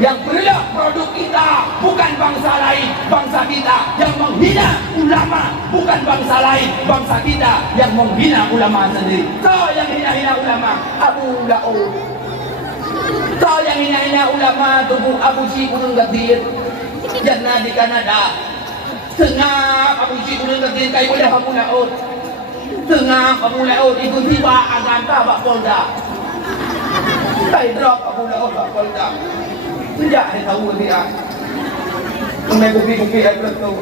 Yang berilak produk kita bukan bangsa lain, bangsa kita. Yang menghina ulama bukan bangsa lain, bangsa kita. Yang menghina ulama sendiri. Kau yang hina-hina ulama, Abu Daud. Kau yang hina-hina ulama, tubuh Abu Syih Gunung Gadir, jannah di Kanada. Tengah Abu Syih Gunung Gadir, kai boleh Abu Daud. Tengah Abu Daud itu tiba aganta Pak Polda. Kai drop Abu Daud Pak Polda. Sejak dia tahu dia. Kena kopi-kopi ada tu.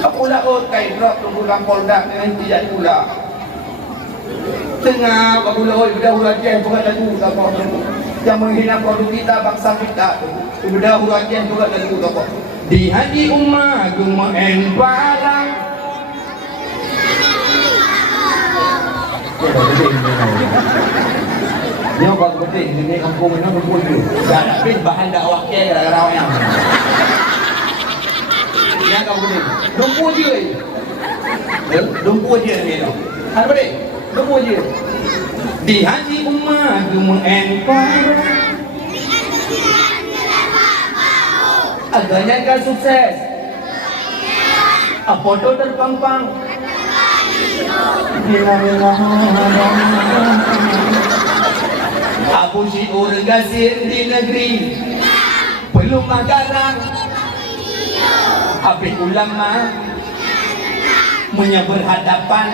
Abu Daud kai drop tunggu Polda dengan tidak pula. Tengah Abu Daud sudah hurajah bukan lagu apa. Yang menghina produk kita, bangsa kita. Sudah hurajah bukan lagu apa. Di haji ummah gumaen barang. Dia kalau penting ini kampung ini kumpul tu. Dah ada pin bahan dakwah ke raw yang. Dia kau penting. Kumpul je. Kumpul je ni tu. Ada boleh? Kumpul je. Di haji ummah gumaen barang. Agaknya kan sukses. Foto terpampang. Abu Syih Gunung Gadir di negeri belum magaran. Habis ulama berhadapan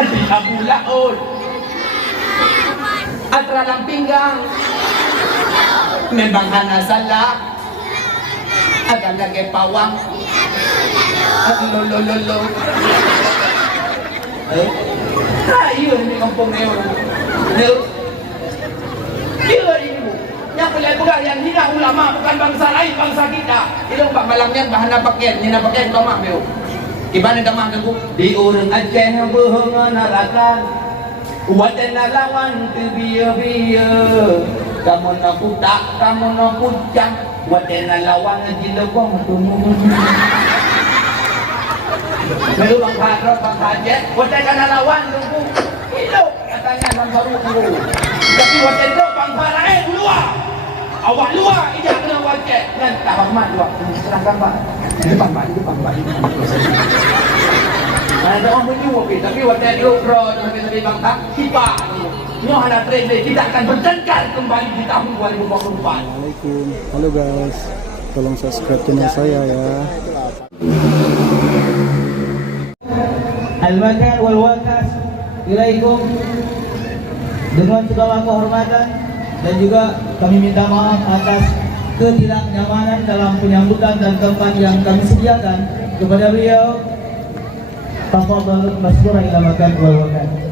di Abu Daud antara dalam pinggang. Memang hana salah. Ada lagi pawang. Lo. Ayo ni kampung ni orang. Dia ibu. Yang pelai yang hina ulama bukan bangsa lain, bangsa kita. Itu Pak Malangnya bahan pakaian, hina pakaian tomah meu. Ibane tomah tu di urang Aceh beungan narakan. Wadana lawan tu biya-biya. Kamu nak budak, kamu nak bujang. Wadana lawan jilogong tu. Melu bang Hadro, bang Hajet, wadah kena lawan tunggu hidup katanya bang baru tunggu. Tapi wadah itu bang Farae luar, awak luar ijak kena wajet dan tak hormat luar. Serahkan pak, ini bang pak. Ada orang menyuruh tapi wadah itu bro, tapi bang tak kipak. Ini ada trend kita akan bertengkar kembali di tahun 2024. Assalamualaikum, halo guys, tolong subscribe channel saya ya. Al-Makan wal-Wakas ilaikum dengan segala kehormatan dan juga kami minta maaf atas ketidaknyamanan dalam penyambutan dan tempat yang kami sediakan kepada beliau. Tafadhal maskurah ila makan wal-Wakas.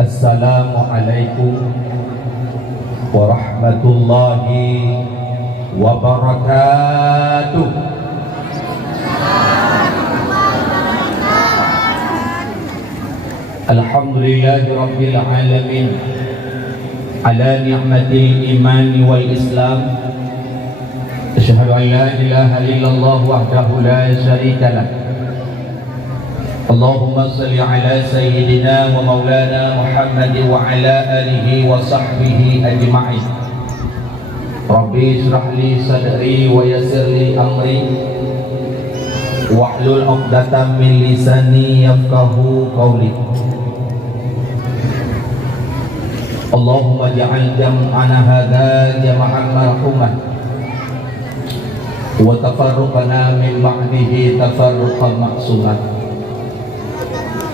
Assalamualaikum warahmatullahi wabarakatuh. Alhamdulillahi rabbil alamin ala ni'matil iman wal islam. Asyhadu an la ilaha illallah wahdahu la syarika lah. Allahumma salli ala sayyidina wa maulana Muhammad wa ala alihi wa sahbihi ajma'in. Rabbi israh li sadri wa yassir li amri wahlul 'uqdatam min lisani yafqahu qawli. Allahumma ja'al jam'ana hadza jam'an marhuman wa tafarruqana min ba'dihi tafarruqan ma'suman.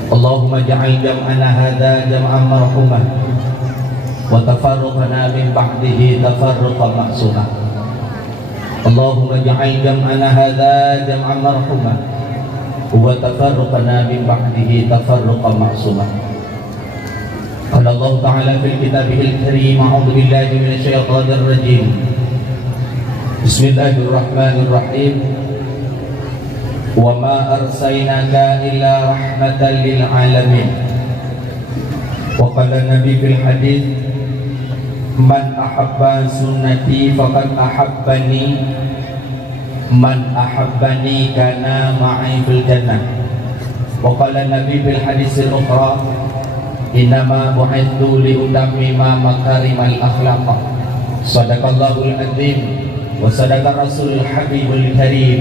Allahumma ja'al jam'ana hadza jam'an marhuman وتفرقنا من بعده تفرقا معصوما اللهم اجعل جمعنا هذا جمعا مرحوما وتفرقنا من بعده تفرقا معصوما قال الله تعالى في كتابه الكريم أعوذ بالله من الشيطان الرجيم بسم الله الرحمن الرحيم وما أرسلناك إلا رحمة للعالمين وقال النبي في الحديث من أحب سنتي فقد أحبني من أحبني كان معي في الجنة وقال النبي في الحديث الأخرى إنما بعثت لأتمم مكارم الأخلاق صدق الله العظيم وصدق الرسول الحبيب الكريم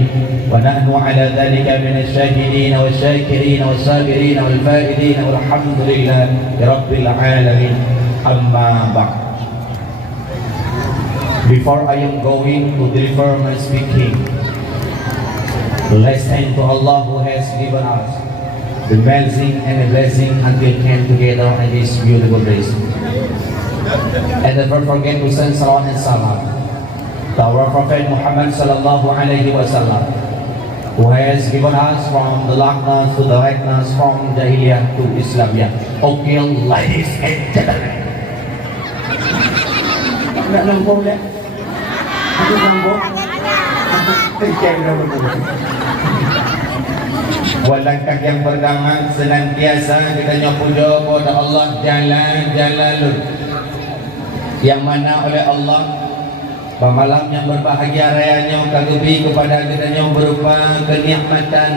ونحن على ذلك من الشاهدين والشاكرين والصابرين والفائزين والحمد لله رب العالمين أما بعد. Before I am going to deliver my speaking, let's thank to Allah who has given us the blessing and the blessing until we came together in this beautiful place. And never forget to send salam and salam to our Prophet Muhammad sallallahu alaihi wasallam, who has given us from the darkness to the lightness, from Jahiliyah to Islam. Okay, ladies and gentlemen. Nak nombor dah? Ada nombor? Walangkah yang pertama senantiasa kita puja kepada Allah Jalla Jalaluh, yang mana oleh Allah pada malam yang berbahagia rayanya kagubi kepada kita berupa kenikmatan,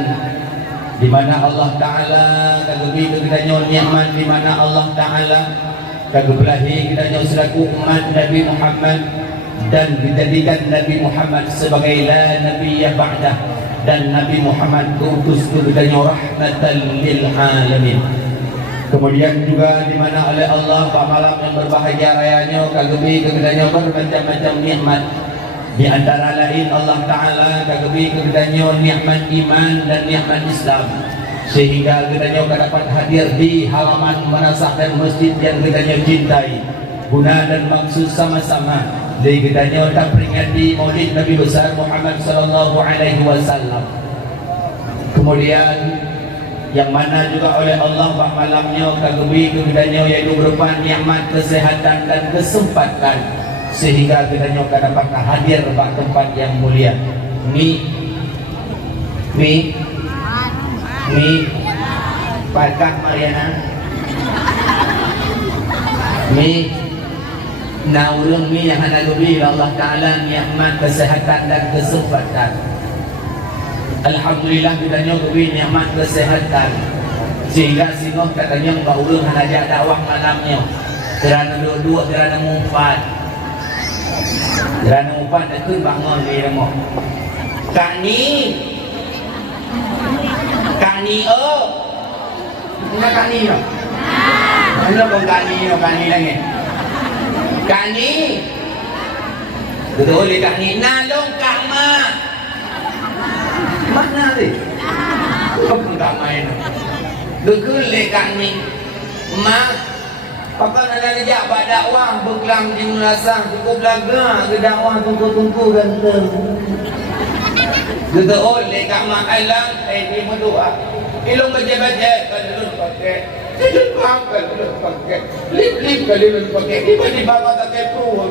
di mana Allah Taala kagubi kita nikmat, di mana Allah Taala kagublahi kita selaku umat Nabi Muhammad dan dijadikan Nabi Muhammad sebagai la nabiyya ba'dah, dan Nabi Muhammad diutus kepadanya rahmatan lil alamin. Kemudian juga di mana oleh Allah pada malam yang berbahagia rayanya kagubi kepadanya bermacam-macam nikmat, di antara lain Allah Taala kagubi kepadanya nikmat iman dan nikmat Islam, sehingga kita dapat hadir di halaman manasah dan masjid yang kita cintai. Guna dan maksud sama-sama dari kita tak peringati Maulid Nabi besar Muhammad sallallahu alaihi wasallam. Kemudian yang mana juga oleh Allah pada malamnya kagubi kepadanya yaitu berupa nikmat kesehatan dan kesempatan, sehingga kita dapat hadir pada tempat yang mulia. Mi Pakak Mariana Mi naurung mi yang hendak lebih Allah Ta'ala nikmat kesehatan dan kesempatan. Alhamdulillah kita lebih nikmat kesehatan, sehingga singoh katanya baurung hendak dakwah malamnya kerana dua-dua kerana mufad dan kun bangun di rumah Kak Ni Enggak Kak Ni no? Ano kung Kak Ni lang eh. Kak Ni betul Kak Ni nalong Kak Ma mana sih? Kung Kak Ma no? Betul Kak Ni Ma Papa nak najak buat dakwah berkelam di Melasang cukup belaga ke dakwah tunggu-tunggu ganteng. Kita oleh Kak Mak Alang di Medua. Ilung baca-baca kalau pakai. Tidak faham kalau pakai. Lip-lip kalau pakai. Tiba-tiba pakai pro.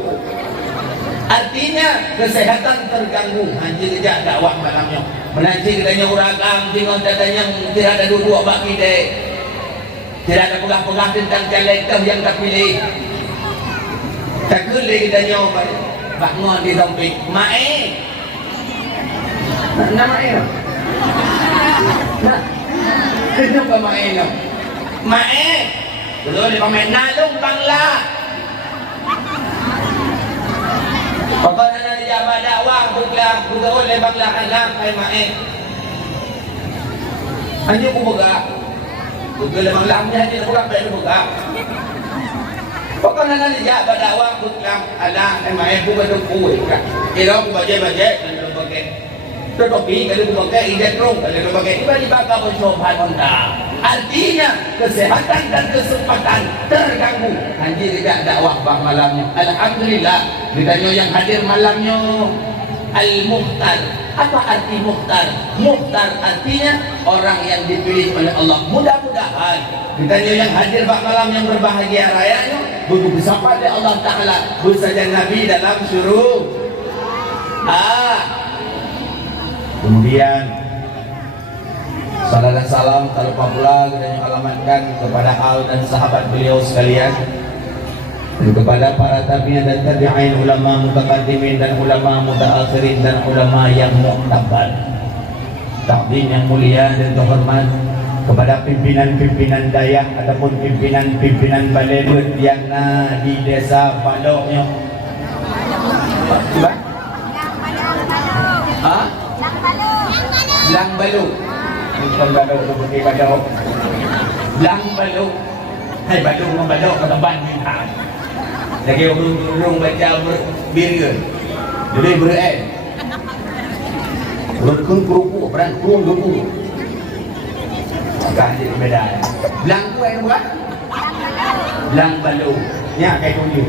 Artinya kesehatan terganggu. Hanya kejap dakwah malamnya. Menanti katanya uragam, tengok katanya tidak ada duduk bagi dek. Tidak ada pegang-pegang tentang calon yang tak pilih. Takut lagi kita nyoba. Bangun di samping. Mae. Nama Mae. Nah. Kenapa Mae no? Mae. Betul di pemain nalung bangla. Papa nana di jabat dakwah bukan oleh bangla alam ai Mae. Hanya ku boga. Bukan lamnya dia bukan baik buka. Pokoknya nanti dia berdakwah bukan ada emang bukan kuih kan. Kalau aku baca kalau pakai tetapi kalau pakai ijat rong kalau pakai tiba-tiba kau mencoba honda. Artinya kesehatan dan kesempatan terganggu. Hadir tidak dakwah bang malamnya. Alhamdulillah. Ditanya yang hadir malamnya Al-Mukhtar. Apa arti Mukhtar? Mukhtar artinya orang yang dipilih oleh Allah. Mudah-mudahan ditanya yang hadir bang malam yang berbahagia rayanya bersama oleh Allah Ta'ala bersama Nabi dalam syuruk. Kemudian salam dan salam tak lupa pula kita yang alamatkan kepada al dan sahabat beliau sekalian, dan kepada para tabi'in dan tabi'in, ulama mutaqaddimin dan ulama mutaakhirin dan ulama yang mu'tabar. Takdim yang mulia dan terhormat kepada pimpinan-pimpinan dayah ataupun pimpinan-pimpinan balai yang di desa Paloknya. Lang Balu. Bukan Balu, seperti Balu. Lang Balu. Hai Balu, Balu ke tempat kita. Lagi urung baca berbirga. Jadi berai. Berkun kerupu, perang kurung kerupu. Maka jadi beda. Lang tu yang buat? Lang Balu. Ni kayak tu.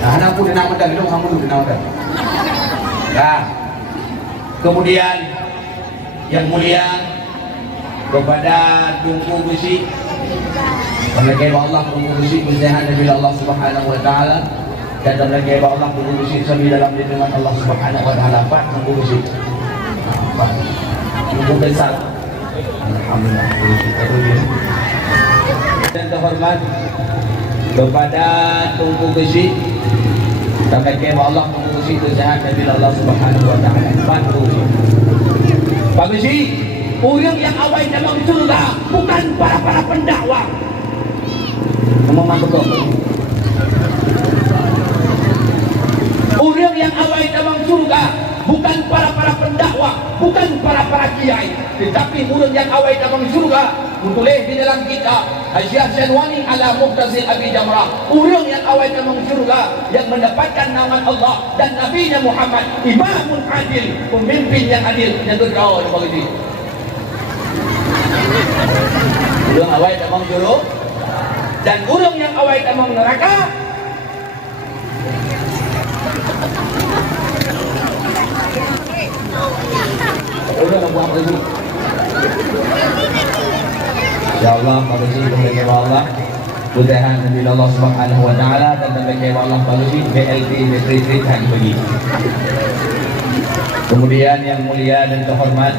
Nah, anak aku nak muda, lu kamu nak muda. Nah. Kemudian yang mulia kepada Tunku Besi, mereka Allah Tunku Besi bersehat dari Allah Subhanahu Wa Taala, dan mereka Allah Tunku Besi sami dalam lindungan Allah Subhanahu Wa Taala. Pak Tunku Besi, Tunku besar, alhamdulillah. Dan terhormat kepada Tunku Besi, dan mereka Allah Tunku Besi bersehat dari Allah Subhanahu Wa Taala. Pak Besi, orang yang awal dalam surga bukan para pendakwah. Ngomong betul. Orang yang awal dalam surga bukan para pendakwah, bukan para kiai, tetapi orang yang awal dalam surga tulis di dalam kitab Asy-Syaikh Syanwani ala Muqtazil Abi Jamrah. Orang yang awal dalam surga yang mendapatkan nama Allah dan Nabi Muhammad, imamun adil, pemimpin yang adil, yang berdoa dan begitu. Orang awal dalam surga dan orang yang awal dalam neraka orang yang buat begitu. Ya Allah, pada sini kemudian Allah mudahan Nabi Allah Subhanahu Wa Taala dan kemudian Allah pada sini BLT diberikan bagi. Kemudian yang mulia dan terhormat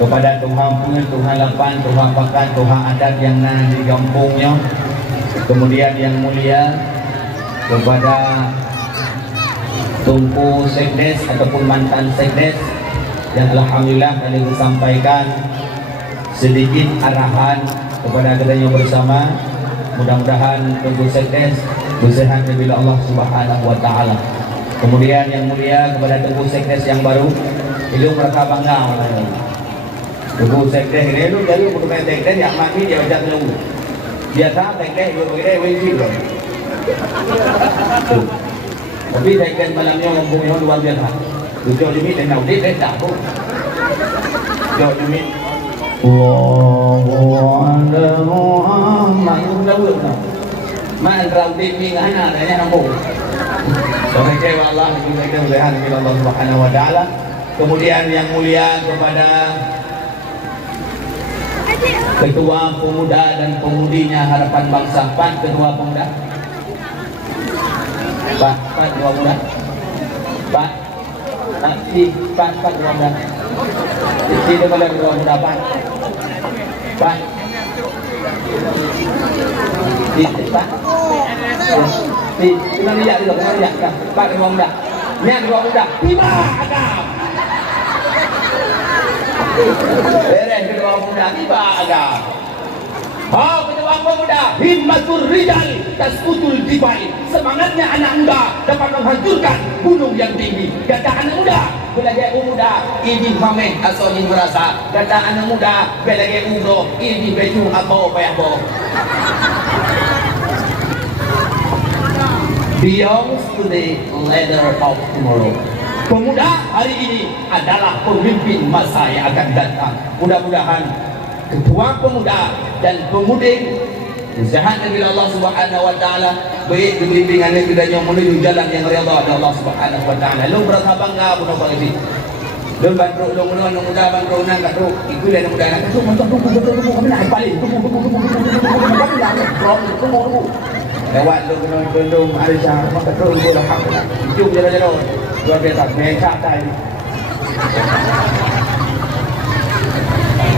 kepada Tuhan Pungan, Tuhan Lapan, Tuhan Pakan, Tuhan Adat yang di kampungnya. Kemudian yang mulia kepada Tunku Sekdes ataupun mantan Sekdes yang alhamdulillah tadi disampaikan sedikit arahan kepada kita bersama. Mudah-mudahan Tunku Sekdes bersehat dari Allah Subhanahu Wa Taala. Kemudian yang mulia kepada Tunku Sekdes yang baru, itu mereka bangga. Tunku Sekdes ini lu dari bukan Sekdes yang mati dia baca dulu. Dia tahu Sekdes itu begini wajib loh. Tapi Sekdes malamnya mempunyai luar biasa. Tujuh jumit dan audit dan tak pun. Tujuh jumit. Muhammad Muhammad Man raudit ni ngana tanya nampu. Sebagai Allah kita melihat Allah Subhanahu Wa Taala. Kemudian yang mulia kepada Ketua Pemuda dan Pemudinya Harapan Bangsa, Pak Ketua Pemuda. Pak Ketua Pemuda. Pak Pak Ketua Pemuda. Ini adalah Ketua Pemuda Pak. Pak. Pak. Kita lihat dulu, kita lihat. Pak Ketua Pemuda. Ini Ketua Pemuda. Tiba ada. Beres Ketua Pemuda, tiba ada. Ketua Pemuda, himmatul rijal tasqutul jibal. Semangatnya anak muda dapat menghancurkan gunung yang tinggi. Kata anak muda, belajar muda, ini pameh asal ini merasa. Kata anak muda, belajar umroh, ini baju apa payah boh. Belongs to the leader of tomorrow. Pemuda hari ini adalah pemimpin masa yang akan datang. Mudah-mudahan ketua pemuda dan pemudi usaha Nabi Allah Subhanahu wa taala baik bimbingan kita menuju jalan yang redha dari Allah Subhanahu wa taala. Lu berasa bangga pun apa sih? Lu bantu lu muda bantu nang kat tu. Itu dia muda nang kat tu betul kami nak balik. Lewat lu gendong ada cara kat tu dia dah hak nak. Itu jalan-jalan. Luar biasa mereka tadi.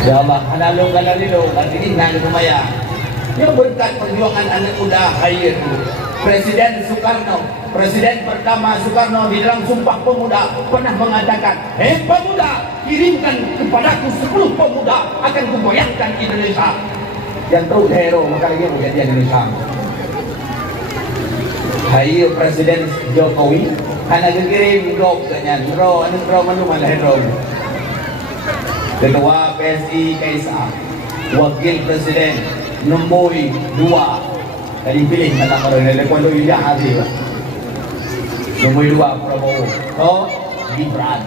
Ya Allah, ana lu kalau lu artinya nang kumaya. Yang berkat perjuangan anak muda hari itu Presiden Soekarno, Presiden pertama Soekarno di dalam Sumpah Pemuda pernah mengatakan, pemuda, kirimkan kepadaku 10 pemuda akan kugoyangkan Indonesia. Yang terus hero maka lagi menjadi Indonesia. Hari Presiden Jokowi anak kirim drop katanya, drop mana malah drop. Ketua PSI Kaisar, Wakil Presiden nombor 2 dari pilih kata orang yang kalau ia hadir nombor 2 Prabowo Gibran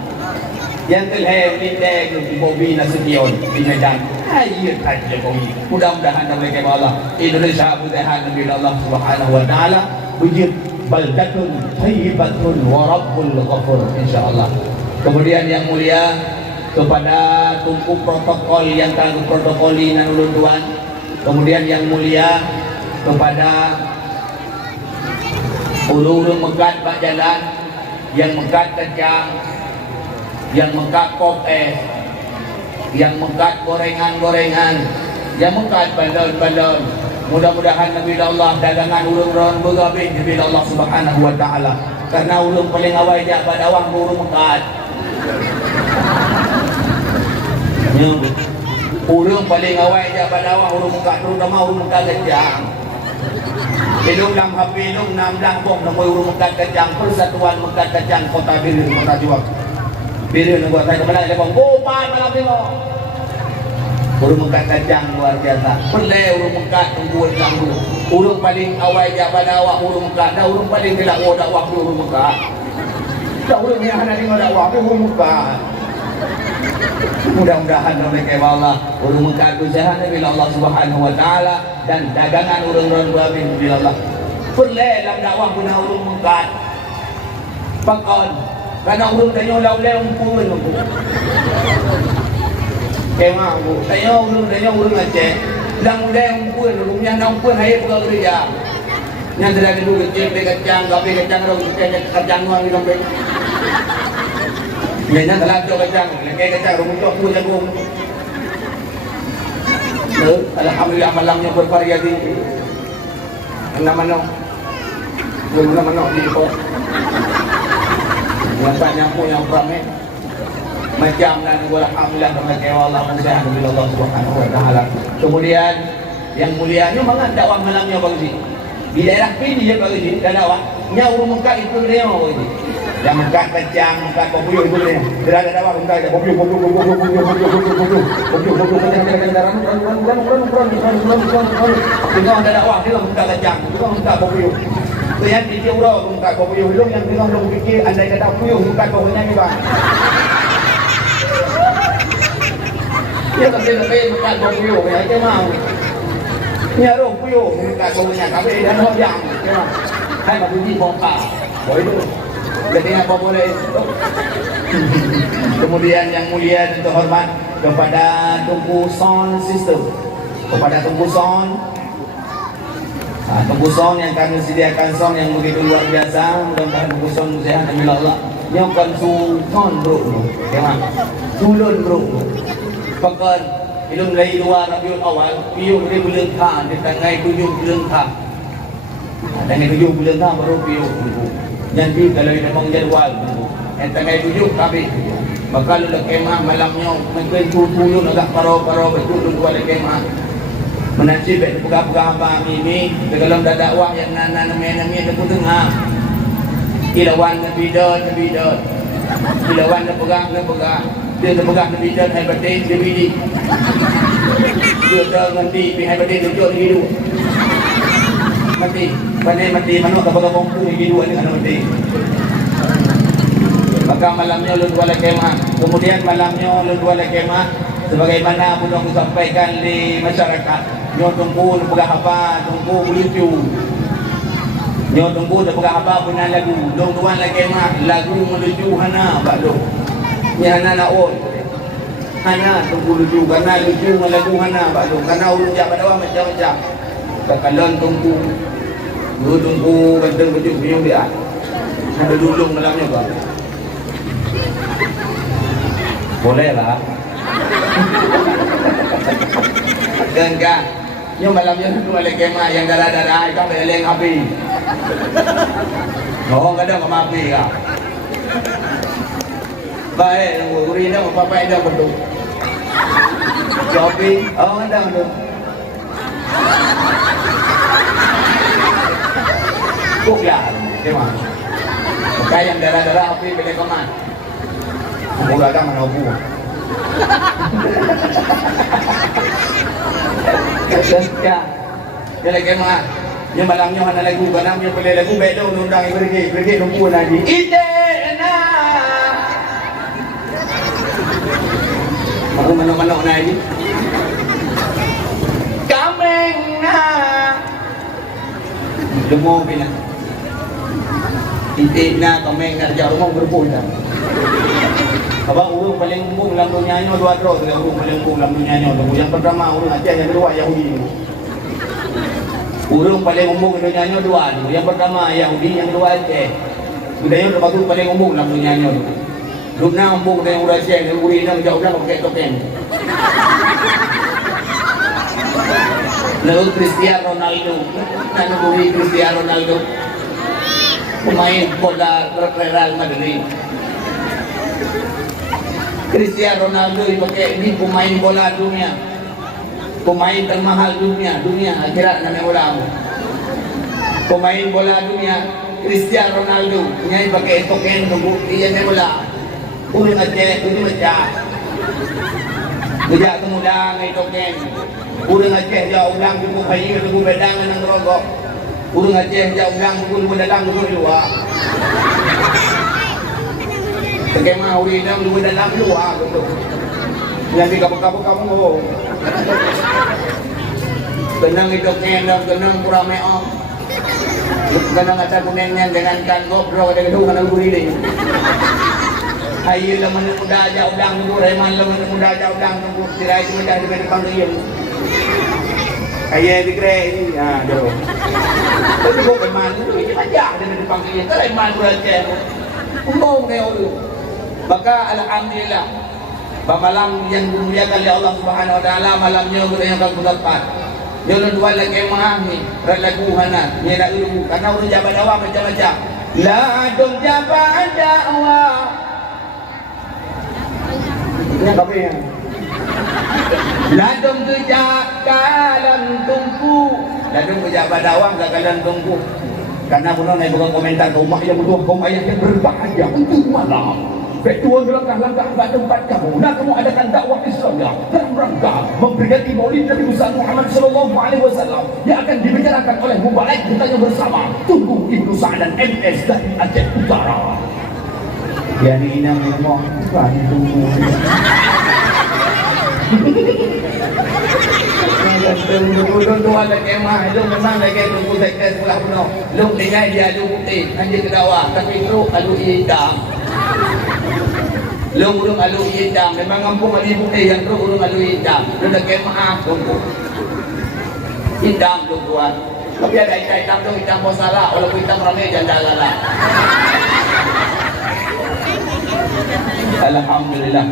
yang kelihatan bintang di Bobi Nasution di Medan ayat Jokowi. Mudah-mudahan mereka Allah Indonesia mudah-mudahan Nabi Allah Subhanahu wa taala wujud baldatun thayyibatun wa rabbul ghafur insyaallah. Kemudian yang mulia kepada tumpu protokol yang kanggo protokoli nan ulun tuan. Kemudian yang mulia kepada ulu-ulu megat bak jalan, yang megat kacang, yang megat pop es, yang megat gorengan-gorengan, yang megat balon-balon. Mudah-mudahan Nabi Allah dagangan ulun-ulun bergabing Nabi Allah Subhanahu wa taala. Karena ulun paling awal jak badawang ulun megat. Urung paling awal je badawang urung muka terutama urung muka kejang. Ilung dalam HP ilung 16 bom nombor urung muka kejang Persatuan Muka Kejang Kota Biru Kota Juang. Biru nombor saya kemana dia bom gopan malam ni lo. Urung muka kejang luar biasa. Pelai urung muka tungguan kamu. Urung paling awal je badawang urung muka. Dah urung paling tidak dakwah urung muka. Dah urung yang ada di dakwah urung muka. Mudah-mudahan mereka Allah urung mengkat usaha bila Allah Subhanahu wa taala dan dagangan urung-urung berabin bila Allah. Perle dalam dakwah guna urung mengkat. Pakon karena urung tanya laulai umpun. Kema bu, tanya urung Aceh. Lang ulai umpun, urungnya na umpun hai pegang kerja. Yang tidak dulu kecil kacang, gabe kacang rong kacang nuang di dompet. Nhà ta làm cho cái kacang rumput aku jagung. Alhamdulillah malam yang bervariasi. Mana-mana. Mana-mana di kok. Rasanya pun yang ramai. Macam dan alhamdulillah kepada Allah mudah bila Allah Subhanahu wa taala. Kemudian yang mulianya mana dakwah malamnya bagi. Di daerah ini dia bagi dakwah. Nya urung muka itu dia mau bagi. Yang mekat kacang, mekat popuyuh itu ni. Dia ada dakwah mekat popuyuh tengok ada dakwah dia mekat kacang, tengok mekat popuyuh. Tu yang di Tiongkok mekat popuyuh lu yang tengok lu fikir andai kata popuyuh mekat popuyuhnya ni bang. Dia tak boleh mekat popuyuh ya ke mau. Ni ada popuyuh mekat popuyuhnya tapi dia nak yang. Hai mak bunyi pompa. Boleh tu. Jadi apa boleh? Kemudian yang mulia dan terhormat kepada Tungku Sound System, kepada Tungku Sound, Tungku Sound yang kami sediakan sound yang begitu luar biasa. Mudah-mudahan Tungku Sound sehat demi Allah. Yang kan sound bro, kemana? Tulun bro, pakai ilmu dari luar Rabiul Awal, piu dari bulan Tha, di tanggal 7 bulan Tha. Tanggal 7 bulan Tha baru piu. Nanti kalau memang jadual yang tanggal 7 kami maka lu kemah malamnya mungkin tulun agak paro-paro betul dua kemah menanti pegang-pegang apa ini dalam dakwah yang nana-nana dekat tengah ilawan nabidat ilawan pegang dia pegang nabidat hai batin DVD dia dah nanti hai batin tunjuk di hidup mati panai mati mana kapag-kapag tu hidup dengan mati. Maka malamnya lu dua kemah. Kemudian malamnya lu dua kemah Sebagaimana pun aku sampaikan di masyarakat, nyo tunggu pegang apa, tunggu lucu. Nyo tunggu pegang apa punya lagu. Dong tuan lagi mak lagu melucu hana pak dong. Ni hana nak on. Hana tunggu lucu karena lucu lagu hana pak dong. Karena ulun jak pada macam-macam. Kakalan tunggu. Dulu tunggu benteng baju punya dia. Ada dulung dalamnya pak. Boleh lah. Dan kan, yung malamnya dulu ada kema yang darah-darah, ikaw may aleng api. Oo, kadang kamapi ka. Baik, ang guguri na, mapapay na betul. Shopping, oo, kadang doon. Kuklaan, kema. Kaya yang darah-darah api, pilih kaman. Mula ka manobu. Kaya lagi mga yung malam nyo na lagu ganam yung pala lagu bedo nundang ibrige nung una di ide na manong na di kameng na lumobi na ide na kameng na jauh mo berpun na abang urung paling umum dalam dunia ini dua terus urung paling umum dalam dunia ini yang pertama urung Aceh, yang kedua Yahudi. Urung paling umum di dunia ini dua, yang pertama Yahudi, yang kedua Aceh. Sudah yang bagus paling umum dalam dunia ini. Luna umum dengan urang Aceh, dengan urang yang jauh dah pakai topeng. Lalu Cristiano Ronaldo, Cristiano Ronaldo, pemain bola Real Madrid. Cristiano Ronaldo ini pemain bola dunia, pemain termahal dunia akhirat namanya bola. Pemain bola dunia Cristiano Ronaldo ini pakai token untuk dia namanya bola. Urang Aceh ini macam, tidak kemudahan itu token. Urang Aceh jauh ulang tunggu bayi tunggu bedang dengan rogok. Urang Aceh jauh ulang tunggu dalam tunggu luar. Kema uri dalam dulu dalam luar betul. Yang di kabuk-kabuk kamu. Kenang itu kendang kenang kurang meong. Kenang kata kunengnya dengan kan ngobrol dengan dulu kan uri ini. Ayo lamun muda aja udang dulu reman lamun muda aja udang dulu tirai cuma dah di depan dia. Ayo dikre ini aduh. Tapi kok reman ini aja di depan dia. Reman berarti. Umum kayak dulu. Maka alhamdulillah malam yang dimuliakan oleh Allah Subhanahu wa taala malamnya yang ke-4. Yang dua lagi memahami lagu hana ni nak dulu karena urang jabat dakwah macam-macam. La dong jabat dakwah. Ini apa ya? La dong kalan tungku. La dong jabat dakwah kalan tungku. Karena puno naik bukan komentar rumah yang berdua kaum ayah yang berbahagia untuk malam. Kedua langkah-langkah pada tempat kamu. Nak kamu adakan dakwah Islamnya dalam rangka memperingati Maulid Nabi besar Muhammad sallallahu alaihi wasallam yang akan dibicarakan oleh Mubarak kitanya bersama. Tunggu Ibnu Sa'ad dan MS dari Aceh Utara. Ya ni inang memang bantu. Dua lagi emah, lu memang lagi tunggu sektes pulah penuh. Lu dengan dia lu putih, anjir ke dakwah, tapi lu alu hitam. Lu urung alu hitam, memang ngampung ali putih yang lu urung alu hitam. Lu lagi emah, tunggu. Hitam lu tuan. Tapi ada hitam tu hitam pun salah, walaupun hitam ramai jangan salah. Alhamdulillah.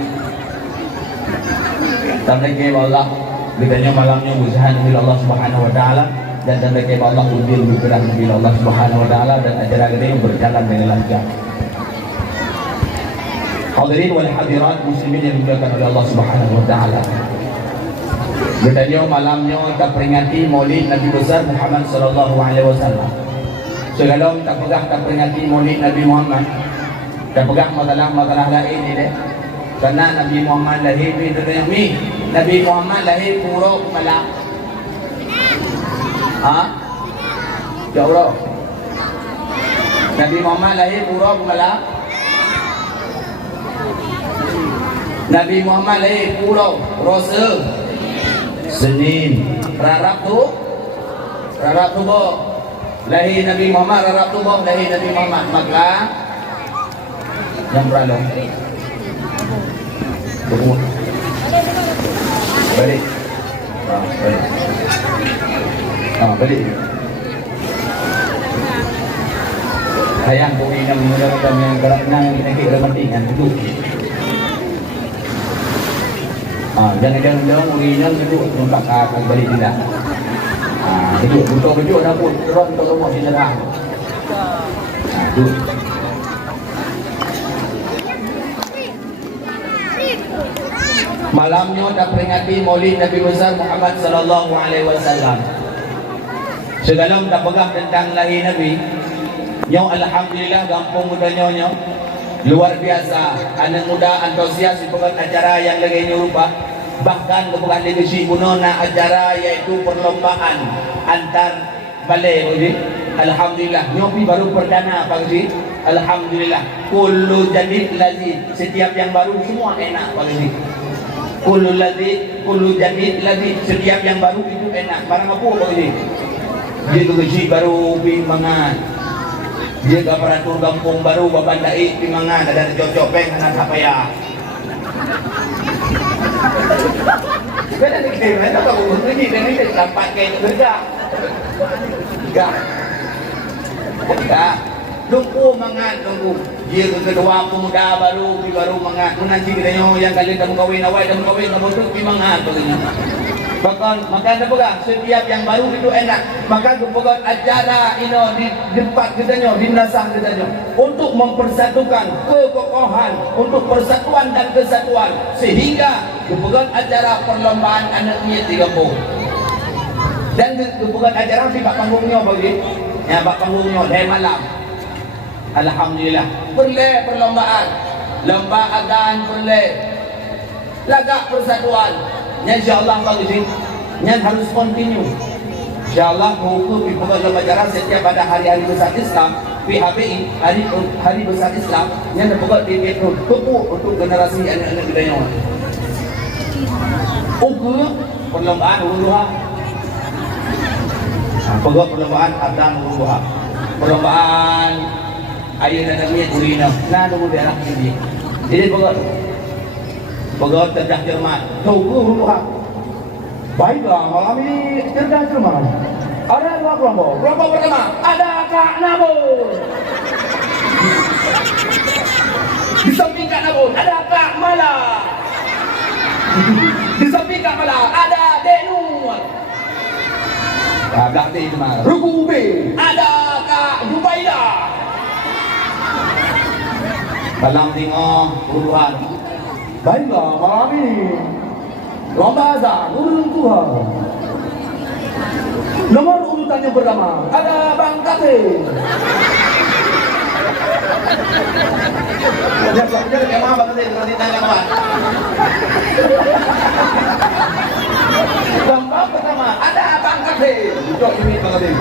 Tandai Allah. Bedanya malamnya usaha Nabi Allah Subhanahu wa taala dan tanda kepada Allah udil bergerak Nabi Allah Subhanahu wa taala dan acara ini berjalan dengan lancar. Hadirin wal hadirat muslimin yang dimuliakan oleh Allah Subhanahu wa taala. Bedanya malamnya kita peringati Maulid Nabi besar Muhammad sallallahu alaihi wasallam. Segala kita pegang kita peringati Maulid Nabi Muhammad. Kita pegang masalah lain ini deh. Karena Nabi Muhammad lahir di dunia ini. Nabi Muhammad lahir pura malam. Ya Allah. Nabi Muhammad lahir pura malam. Nabi Muhammad lahir Pulau Rosa Senin. Rarap tu boh. Lahir Nabi Muhammad rarap tu boh, lahir Nabi Muhammad maka yang berada. Tunggu. Balik. Balik. Balik. Sayang kau ini macam yang gerak nang kita kira penting kan itu. Jangan urinya itu untuk akan balik tidak. Itu betul ada pun terus untuk semua diserang. Itu. Malamnya dah peringati Maulid Nabi besar Muhammad sallallahu alaihi wasallam. Sedalam tak pegang tentang lahir Nabi. Nyo alhamdulillah gampang mudanya luar biasa. Anak muda antusias ikut acara yang lagi nyerupa. Bahkan kebukan legacy kuno na acara yaitu perlombaan antar balai Maulid. Alhamdulillah nyopi baru perdana pagi. Alhamdulillah kullu jadid lazid, setiap yang baru semua enak pagi. Kullu jadid lazid, setiap yang baru itu enak. Barang apa pagi? Dia tu gaji baru pimangan. Dia aparatur kampung baru babandai pimangan ada cocok peng dengan apa ya? Beda ni kita tak tahu ni kita dapat kain kerja. Enggak. Tunggu mangan tunggu. Dia kedua pemuda baru mangan. Nanti kita yang kalian dah kawin awal dah kawin kamu tu pimangan begini. Bahkan maka ada pegang setiap yang baru itu enak. Maka kepegang acara ini di tempat kitanya, di nasah kitanya untuk mempersatukan kekokohan, untuk persatuan dan kesatuan sehingga kepegang acara perlombaan anak niat di kampung. Dan kepegang acara di bak panggungnya bagi, ya bak panggungnya dari malam. Alhamdulillah. Perle perlombaan, lomba adan perle, lagak persatuan. InsyaAllah bagi sini yang harus continue. InsyaAllah hukum di program acara setiap pada hari-hari besar Islam PHBI, hari besar Islam yang dapat dipenuh pupuk untuk generasi anak-anak kita yang ukur perlombaan uruha pegawai perlombaan adan uruha perlombaan ayun dan niat urina nah tunggu daerah ini jadi pegawai cerdas cermat tahu uruha. Baiklah, malam ini cerdas cermat. Ada dua kelompok. Kelompok pertama ada Kak Nabun. Di samping Kak Nabun ada Kak Mala. Di samping Kak Mala ada Dek Nur. Agak di mana? Ruku Ube. Ada Kak Jubaida. Dalam tengok uruhan. Baiklah, malam ini lomba azan urut Tuhan. Nomor urutan yang pertama ada Bang Kate. Jangan kayak mana Bang Kate nanti tanya kawan. Lomba pertama ada Bang Kate. Duduk ini Bang Kate.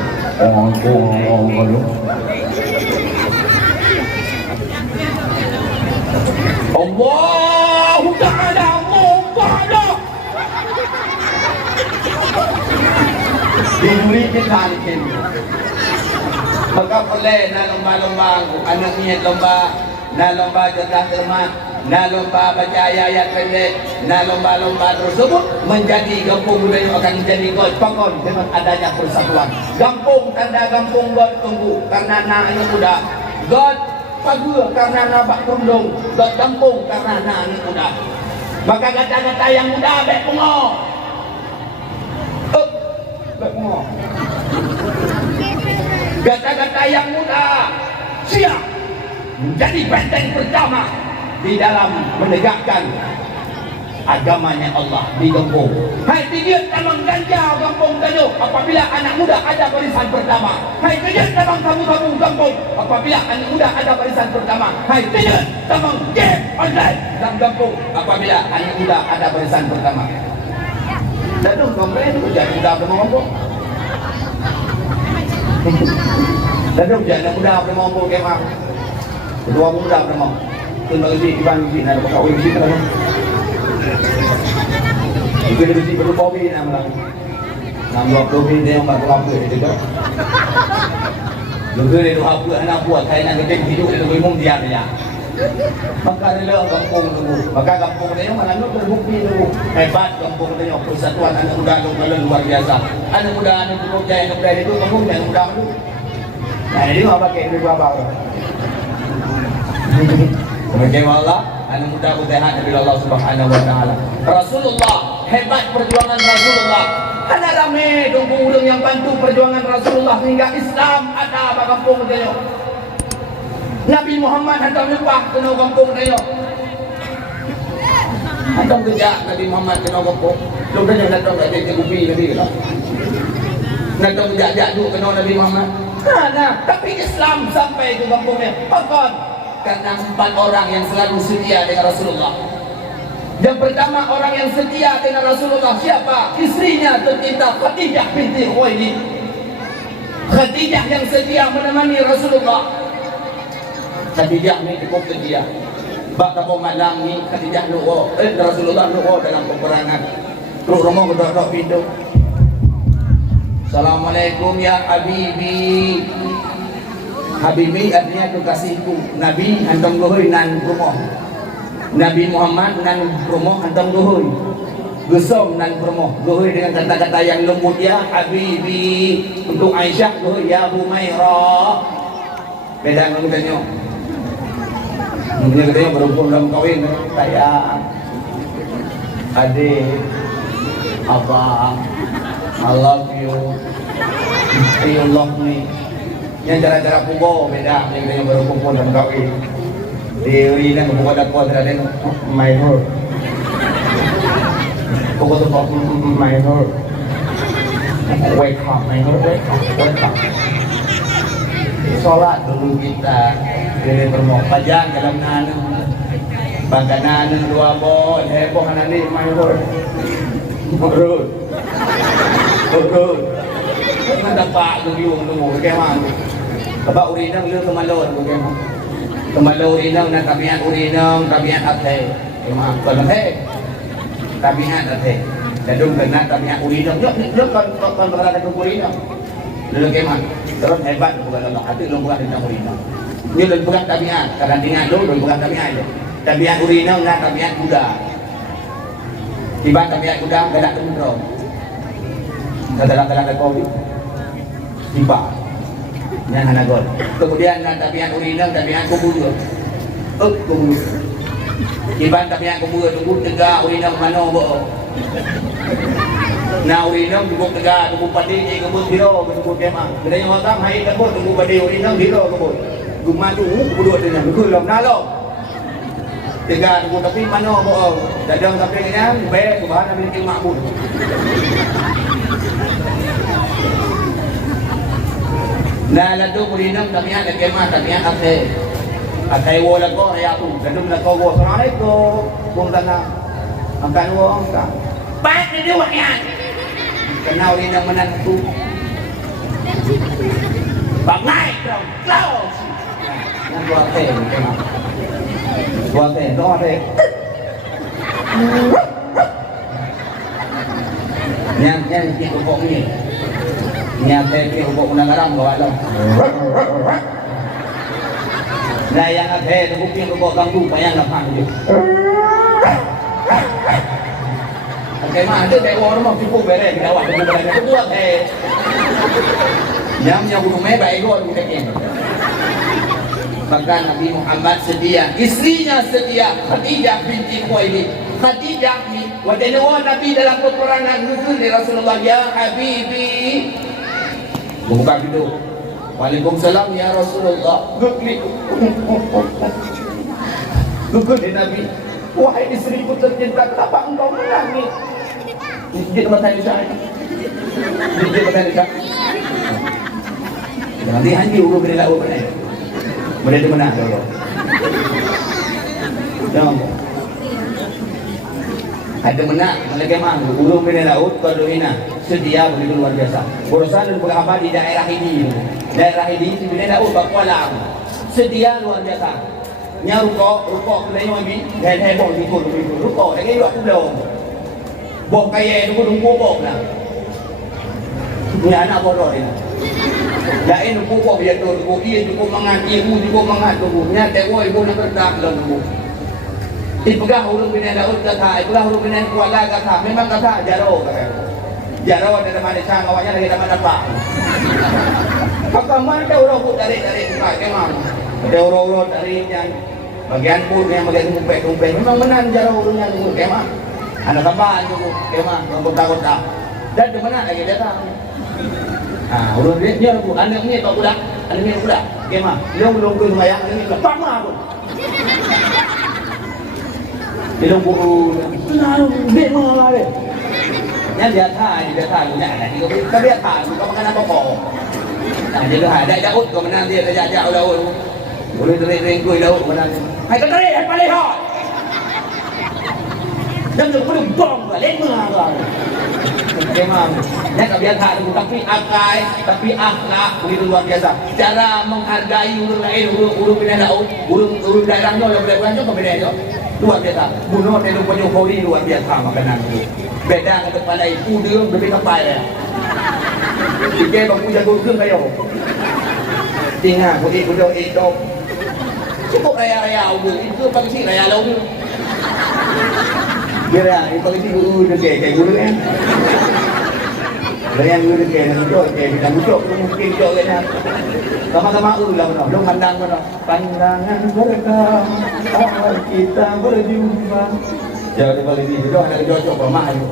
Allahu Ta'ala Mu'ala. Diberi kita ni. Maka boleh na lomba-lomba anak niat lomba, na lomba cerdas cermat, na lomba baca ayat pendek, na lomba-lomba tersebut menjadi kampung budaya akan menjadi pokok dengan adanya persatuan. Kampung tanda kampung God tunggu karena anak muda. God pagi karena nabak kundung, God kampung karena anak muda. Maka kata-kata yang muda baik pengok. Kata-kata yang muda siap menjadi benteng pertama di dalam menegakkan agamanya Allah di kampung. Hai tiga tamang ganja kampung Tanjung apabila anak muda ada barisan pertama. Hai tiga tamang kampung kampung apabila anak muda ada barisan pertama. Hai tiga tamang game online dalam kampung apabila anak muda ada barisan pertama. Dan tu komplain tu jadi muda bermompok. Dan tu jadi muda bermompok kemah. Kedua muda bermompok. Tu bagi iban di nak kau isi terus. Itu dia mesti perlu kopi nama lagi. Nama kopi dia yang baru apa itu tu. Lalu dia tu apa anak buat saya nak kita hidup dia tu memang dia dia. Maka dia kampung tu. Maka kampung dia mana lu terbukti tu hebat kampung dia persatuan anak muda tu luar biasa. Anak muda anak muda yang muda itu kampung yang muda tu. Nah ini apa pakai duit berapa? Sebagai Allah, anak muda udahan dari Allah Subhanahu Wa Taala. Rasulullah hebat perjuangan Rasulullah. Ada ramai dongkung ulung yang bantu perjuangan Rasulullah hingga Islam ada pada kampung dia. Nabi Muhammad hantar nyepah kena kampung dia. Hantar kerja Nabi Muhammad kena kampung. Lu dah datang kat dia kupi Nabi lah. Datang kerja duk kena Nabi Muhammad. Nah, tapi Islam sampai ke kampungnya. Bahkan karena 4 orang yang selalu setia dengan Rasulullah. Yang pertama orang yang setia dengan Rasulullah siapa? Istrinya tercinta Khadijah binti Khuwailid. Khadijah yang setia menemani Rasulullah. Khadijah ni cukup setia. Bak kapal malam ni Khadijah Rasulullah dalam peperangan. Terus rumah kedok-kedok pintu. Assalamualaikum ya Habibi. Habibi artinya tu kasihku. Nabi hantam gohoi nan rumah. Nabi Muhammad nan rumah hantam gohoi. Gusong nan rumah. Gohoi dengan kata-kata yang lembut ya Habibi. Untuk Aisyah gohoi ya Humairah. Beda dengan katanya. Mungkin katanya berhubung dalam kawin. Sayang, adik, abang, I love you. You love me. Yang cara-cara pukul beda. Yang baru pukul dalam kawin. Dia urinan pukul dapat terhadap my heart. Pukul tu my heart. Wake up, my heart, wake up. Solat dulu kita. Dia bermoh pajang dalam nana. Bangka nana 2 bol. Heboh nanti my heart. Urut. Urut. Nanda pak tu biung tu bagaimana? Sebab urinang lu kemalon bagaimana? Kemalon urinang dan tabiat urinang, tabiat athe. Memang kalau tabiat athe. Kadung kena tabiat urinang. Yo kan berada di urinang. Lalu bagaimana? Terus hebat bukan Allah hati lu bukan tentang urinang. Dia lu bukan tabiat, karantina lu bukan tabiat itu. Tabiat urinang dan tabiat kuda. Tiba tabiat kuda gadak kontrol. Kata-kata Covid tiba yang hanagon. Kemudian tabiat urinang, tabiat kubur. Kubur. Tiba tabiat kubur tunggu tegak urinang mana bo. Nah urinang tunggu tegak tunggu padi kubur diro tunggu kemah. Kedai orang hai kubur tunggu padi urinang diro kubur. Guma tu kubur dengan kubur lam nalo. Tegak tunggu tapi mana bo. Dadang sampai nya baik subhanallah bin ma'bud. Nah lalu kulinam tabiat kemah tabiat athe. Athe wo lago ya tu. Lalu lago wo assalamualaikum. Bung tanah. Makan wo ka. Baik ni dia wakian. Kenal kulinam menantu. Bangai dong. Close. Yang tu athe kemah. Wo athe, do athe. Yang kita pokok ni. Niat ni ubok unang aram bawa lang. Nah yang ada tu bukti ubok ganggu bayang lapang je. Okey mah ada tak orang mau cukup beres di awak cukup beres tu buat Yang rumah baik gol kita kena. Maka Nabi Muhammad sedia, istrinya sedia, Khadijah binti Khuwailid. Khadijah ni wajah Nabi dalam peperangan nuzul di Rasulullah ya Habibi. Buka pintu. Waalaikumsalam ya Rasulullah. Gugli. Gugli Nabi. Wahai istriku tercinta, kenapa engkau menangis? Dia tempat saya. Dia tempat saya. Nanti hanya urut beri lauk ni. Boleh tu menang dulu. Jangan. Ada menang, mereka mang urut beri lauk kalau ina. Sedia begitu luar biasa. Urusan dan berapa di daerah ini. Daerah ini sebenarnya dah ubah kolam. Sedia luar biasa. Nya rukuk kena yang ambil. Dan heboh ikut rukuk. Lagi buat tu dong. Bok kaya tu pun bok lah. Ni anak bodoh ni. Lain rukuk dia tu rukuk dia cukup mangat ibu cukup mangat tu. Nya tewoi ibu nak kertas dalam tu. Ipegah huruf bina daud kata, ipegah huruf bina kuala kata. Memang kata jaro kata. Jaro ada mana sang awaknya lagi mana apa. Pakaman ada orang dari buka kemang. Ada orang dari yang bagian pun yang bagian tumpeng memang menang jaro urungnya tu kemang. Anak kapan tu kemang kota-kota. Dan di mana lagi datang. Ah, urung dia tu anak ni tak budak. Anak ni budak. Kemang. Dia belum ke sembahyang ni lepas mah tu. Dia buru kenal dia malah dia. Yang dia tahu nak ni kau dia tahu kau makan apa kau. Nah, dia ada Daud kau menang dia ajak Daud. Boleh tereng kau Daud menang. Hai kau tarik hai paling hot. Dan tu perlu bom ke lema ke. Memang dia tak biasa tapi akhlak begitu luar biasa. Cara menghargai orang lain, urung bina Daud, urung daerahnya yang berbeda kau beda je. Luar biasa. Bunuh dia lupa Jokowi luar biasa makanan itu. Beda dengan kepala ibu dia lebih kepai dia. Dia bang puja gurung kayo. Tinggal budi budo itu. Cukup raya ubu itu bagi si raya lalu. Dia itu bagi si guru dia kayak guru kan. Raya guru dia nak budo kita budo mungkin budo kan. Sama-sama ulang no, dong pandang no. Pandangan berkah, awal kita berjumpa. Jangan dibalik di video ada cocok bermah itu.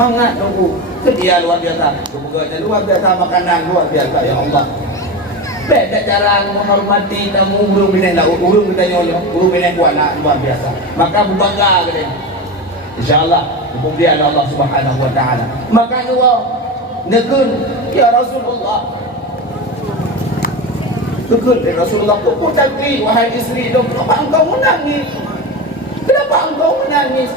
Hangat tunggu, sedia luar biasa. Semoga luar biasa makanan luar biasa ya Allah. Beda cara menghormati tamu urung bina urung kita nyolong, urung bina kuala luar biasa. Maka berbangga kita. Insyaallah kemudian Allah Subhanahu wa taala. Maka Allah nekun ya Rasulullah. Betul, Rasulullah pun takbir, wahai isteri, kenapa engkau menangis? Kenapa engkau menangis?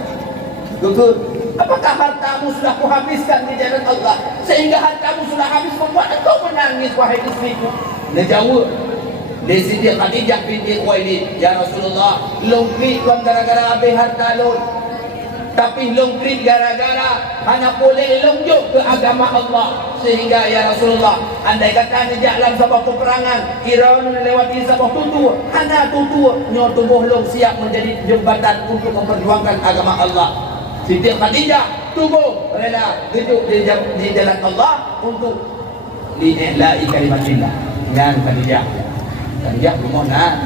Betul, apakah hartamu sudah kuhabiskan di jalan Allah sehingga hartamu sudah habis membuat engkau menangis, wahai istriku? Dia jawab, di sini Khadijah binti Khuwailid, ya Rasulullah, lungkit tuan gara-gara habis harta lun. Tapi lungkit gara-gara hanya boleh lunjuk ke agama Allah. Sehingga ya Rasulullah, andai kata ni dalam sebuah peperangan, kira lewati sebuah tutur, hanya tutur nyo tubuh long siap menjadi jembatan untuk memperjuangkan agama Allah. Siti Khadijah tubuh rela hidup di jalan Allah untuk li'ila'i kalimatillah. Dengan Khadijah gimana?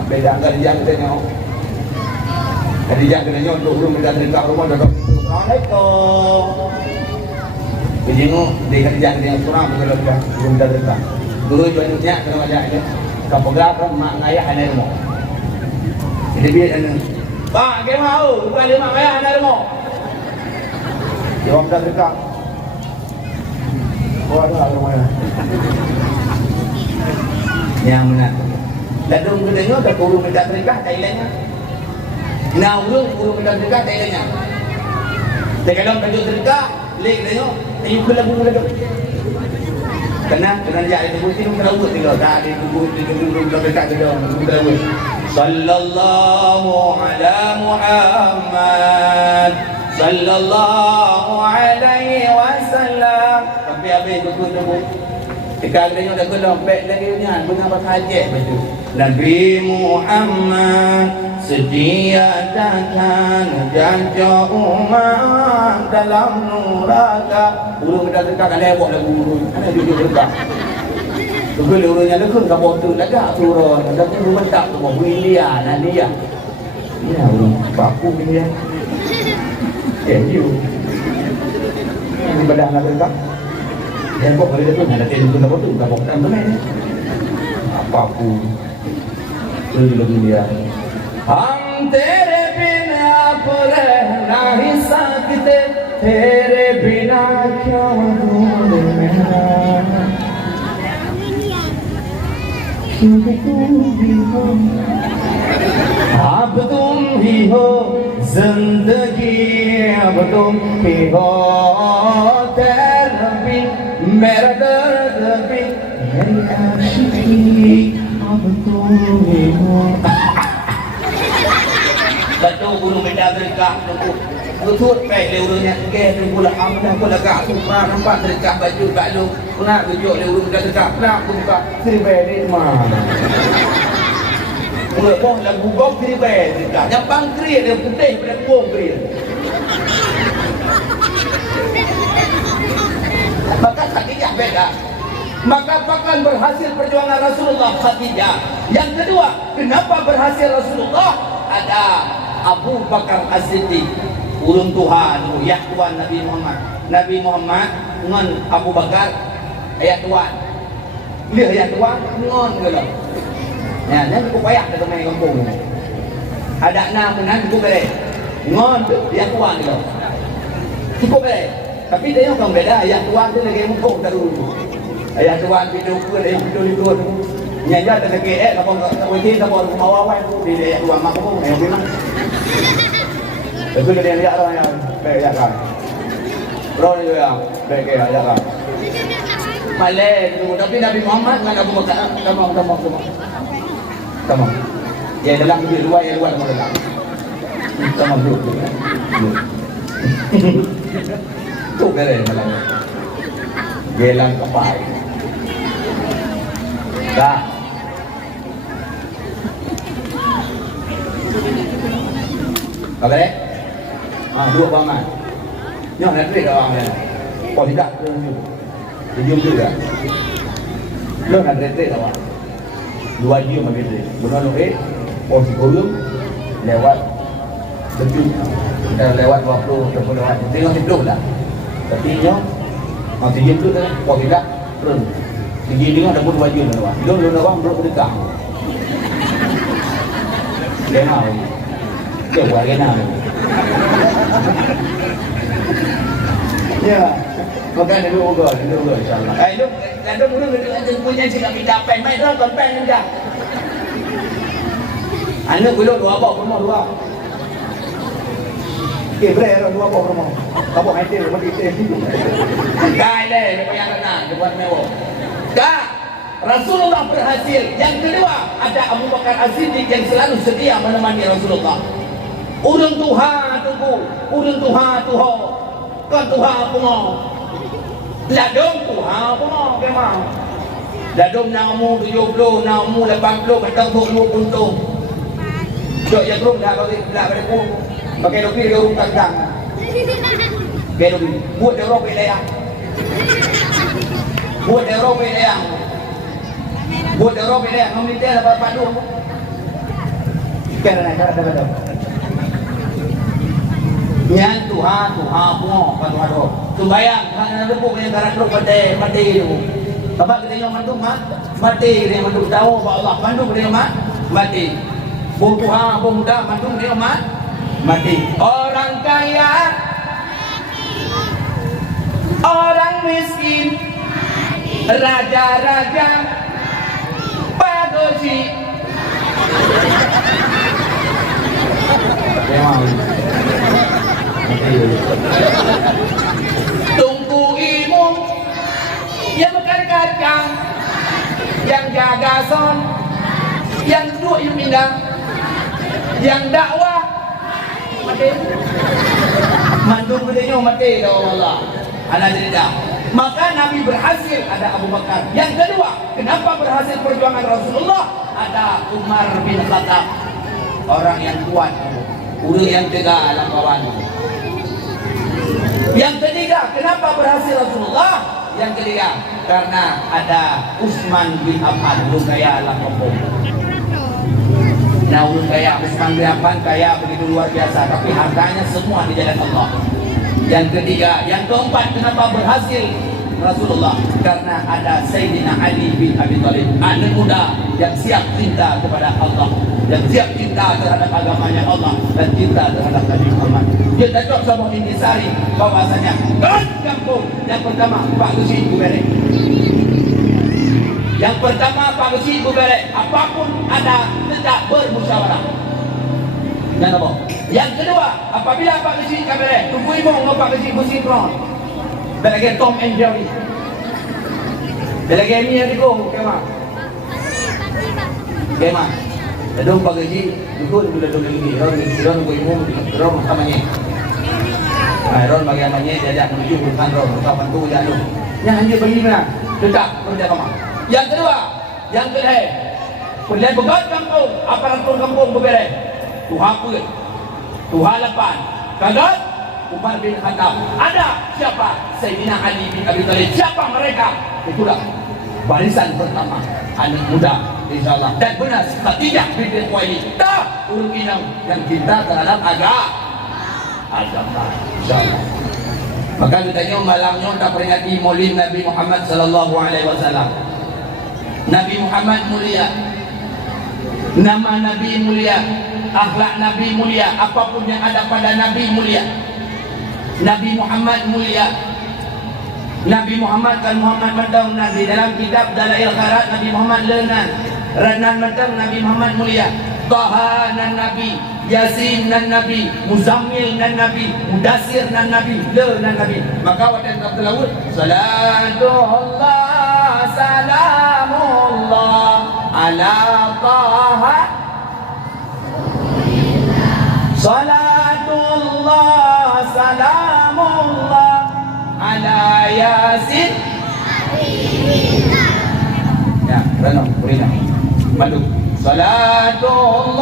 Apa dah Khadijah kita Khadijah kena untuk urung kita dekat rumah dah. Assalamualaikum. Bijingu di Khadijah dia surang kalau dah urung kita dekat. Guru jualnya kena ajak dia. Kapogap mak ngayah anak rumah. Jadi dia ana. Pak, ke mau? Bukan dia mak ngayah anak rumah. Jawab dah dekat. Oh, ada rumah. Yang mana? Ladung kedenya dah urung kita dekat Thailandnya. Nah, urung kita dekat Thailandnya. Kalau baju dekat, lek dia, ayu ke lagu lagu. Kena jadi itu mesti kena buat tinggal dah di dekat dia. Sallallahu ala Muhammad sallallahu alaihi wasallam. Tapi habis begitu Ikan dia dah gelap baik lagi nya mengapa hajat baju. Nabi Muhammad sedia datang jajah umat dalam neraka. Urung dah dekat lewat lagu urung. Ada jujur dekat. Tunggu urungnya lekung ka botu lagak turun. Dah tunggu mentak tu mau William Nadia. Ya urung baku dia. You. Ini badan nak dekat. Yang kok boleh tu ada telu tu tu tak boleh benar ni. Apa pun tu dia. हम तेरे बिना पूरे नहीं सकते तेरे बिना क्या ढूंढ मेरा क्योंकि तुम ही हो अब तुम ही हो जिंदगी अब तुम ही हो तेरा भी मेरा दर्द भी मेरी आशिकी अब Baca gunung Medan dekat tu. Betul baik leurungnya ke tu pula amanah pula gak sumpah nampak dekat baju kat lu. Nak tunjuk leurung dah dekat. Nak buka seribe mah. Mula boh lagu gong seribe dekat. Yang pangkri dia putih pada kuong kri. Maka Khadijah beda. Maka bahkan berhasil perjuangan Rasulullah Khadijah. Yang kedua, kenapa berhasil Rasulullah? Ada Abu Bakar As-Siddiq, ulun Tuhan, ya Tuhan Nabi Muhammad. Nabi Muhammad dengan Abu Bakar ayat Tuhan. Dia ayat Tuhan ngon ke lah. Ya, nanti aku payah ke main kampung. Ada nama nanti aku beri. Ngon ya Tuhan ke lah. Cukup beri. Tapi dia yang beda ayat Tuhan tu lagi mukuk dulu. Ayat Tuhan video ke ayat video itu. Nyanya tak kek apa wetin tak baru mawawai tu di ayat Tuhan mak kamu yang bilang. Tapi dia lihat orang yang baik ya kan. Bro ni ya, baik ya kan. Malay tu tapi Nabi Muhammad dengan Abu Bakar Tamam. Ya dalam dia luar mau dalam. Tamam dulu. Tu kere malam. Gelang kepai. Dah. Apa ni? Dua paman. Yang nak trade orang ni. Kau tidak dia juga. Lo nak trade orang. Dua dia macam ni. Bukan posisi kolom lewat sejuk. Kita lewat 20 ataupun lewat tengok hidup dah. Tapi nyo masih hidup tu kau tidak turun. Tinggi dia ada pun wajib lewat. Dia orang belum dekat. Dia mau. Dia buat kena. Ya. Makan dulu insya-Allah. Lu ada mula punya cakap minta pen mai dah kon pen dah. Anak belum dua bawa rumah dua. Kebre dua bawa rumah. Kamu hati rumah kita itu. Gai deh, yang kena buat mewah. Dah. Rasulullah berhasil. Yang kedua, ada Abu Bakar As-Siddiq yang selalu setia menemani Rasulullah. Urung Tuhan tunggu, urung Tuhan tuho. Kan Tuhan pungo. Ladong Tuhan pungo memang. Ladong namu 70, namu 80, betang 20 puntung. Dok yang rum dah bagi dah pada pun. Pakai dopi dia rum tanggang. Pakai dopi. Buat dia rope dia. Buat dia rope dia. Buat dia rope dia. Ngomong dia dapat padu. Kan nak kata. Yang Tuhan pungo padu. Sembayang kan ada pun yang karat rope mati tu. Sebab kita yang mandu mati dia mandu tahu bahawa Allah mandu dia mati. Bung Tuhan, bung muda, mantung dia mati. Orang kaya, orang miskin, raja-raja, padosi. Tunggu ilmu yang makan kacang, yang jaga son, yang duduk yang pindah. Yang dakwah mati. Mandung bedanya mati dah Allah. Ana cerita. Maka Nabi berhasil, ada Abu Bakar. Yang kedua, kenapa berhasil perjuangan Rasulullah? Ada Umar bin Khattab. Orang yang kuat, urang yang tegar dalam kawan. Yang ketiga, kenapa berhasil Rasulullah? Yang ketiga, karena ada Utsman bin Affan, belum kaya dalam kampung. Nah, urus kaya, Utsman bin Affan kaya begitu luar biasa, tapi hartanya semua di jalan Allah. Yang ketiga, yang keempat, kenapa berhasil Rasulullah? Karena ada Sayyidina Ali bin Abi Thalib, anak muda yang siap cinta kepada Allah, yang siap cinta terhadap agamanya Allah dan cinta terhadap Nabi Muhammad. Dia cocok sama intisari bahwasanya kan kampung yang pertama Pak Gusi Bubere. Yang pertama Pak Gusi Bubere, apapun ada tidak bermusyawarah. Dan apa? Yang kedua, apabila Pak Gusi Bubere, tunggu ibu dengan Pak Gusi Busikron. Belagi Tom and Jerry. Belagi ini yang digo, kema. Gema. Dadong pagaji, dukun bila dong ini, ron ibu, ron kamanya. Ron bagaimana diajak menuju urusan ron, kapan tu jatuh. Yang hanya bagaimana? Dekat kerja kamu. Yang kedua, yang terakhir, kemudian beban kampung, aparatur kampung beberes. Tuhan pun, Tuhan lepas. Kagat, Umar bin Khattab. Ada siapa? Sayyidina Ali bin Abi Thalib. Siapa mereka? Itulah barisan pertama anak muda, insyaAllah. Dan benar, Khadijah binti Khuwailid. Tak urut inang yang cinta terhadap agama, insyaAllah. Maka ditanya malamnya kita peringati Maulid Nabi Muhammad sallallahu alaihi wasallam. Nabi Muhammad mulia, nama Nabi mulia, akhlak Nabi mulia, apapun yang ada pada Nabi mulia. Nabi Muhammad mulia. Nabi Muhammad kan Muhammad mandang Nabi dalam kitab Dalail Khairat Nabi Muhammad lenan. Ranan mandang Nabi Muhammad mulia. Taha nan Nabi, Yasin nan Nabi, Muzammil nan Nabi, Mudassir nan Nabi, lenan Nabi. Maka wadah tak terlalu. Salatullah salamullah ala Taha. Salatullah salamullah ala Yasin. Ya, renung, berinak. Madu. Salatullah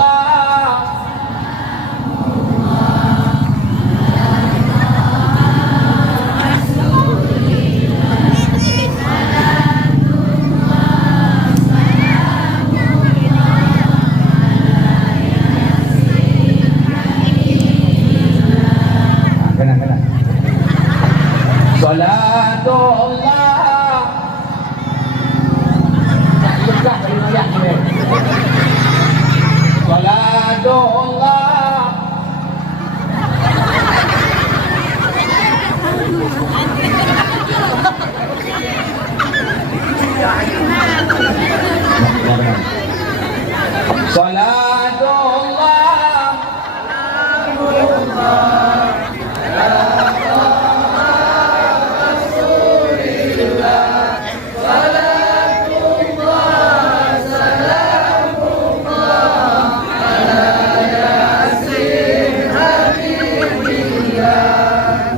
Salatullah. Tak suka dari ayat ni. Salatullah.